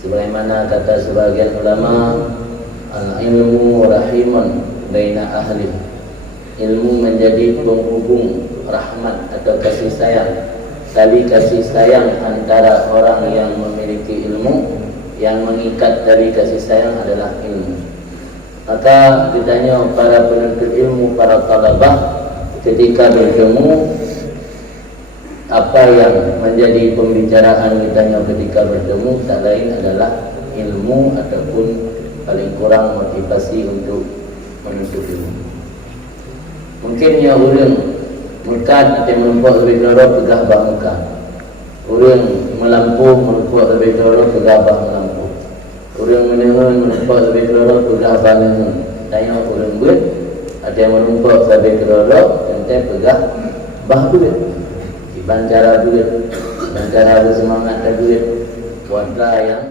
Sebagaimana kata sebagian ulama, al-ilmu rahimun baina ahli. Ilmu menjadi penghubung rahmat atau kasih sayang, tali kasih sayang antara orang yang memiliki ilmu. Yang mengikat tali kasih sayang adalah ilmu. Maka ditanya para penuntut ilmu, para talabah, ketika bertemu, apa yang menjadi pembicaraan ditanya ketika bertemu, tak lain adalah ilmu ataupun paling kurang motivasi untuk menuntut ilmu. Mungkin ya orang mekat yang melumpuk lebih dorong pegah bah mekat, orang melampuh melumpuk lebih dorong pegah bah melampuh, orang menenun melumpuk lebih dorong pegah bah menenun. Tanya orang buat, ada yang melumpuk lebih dorong tentang pegah bah buat. Iban cara buat, dan cara bersemangat buat, buatlah yang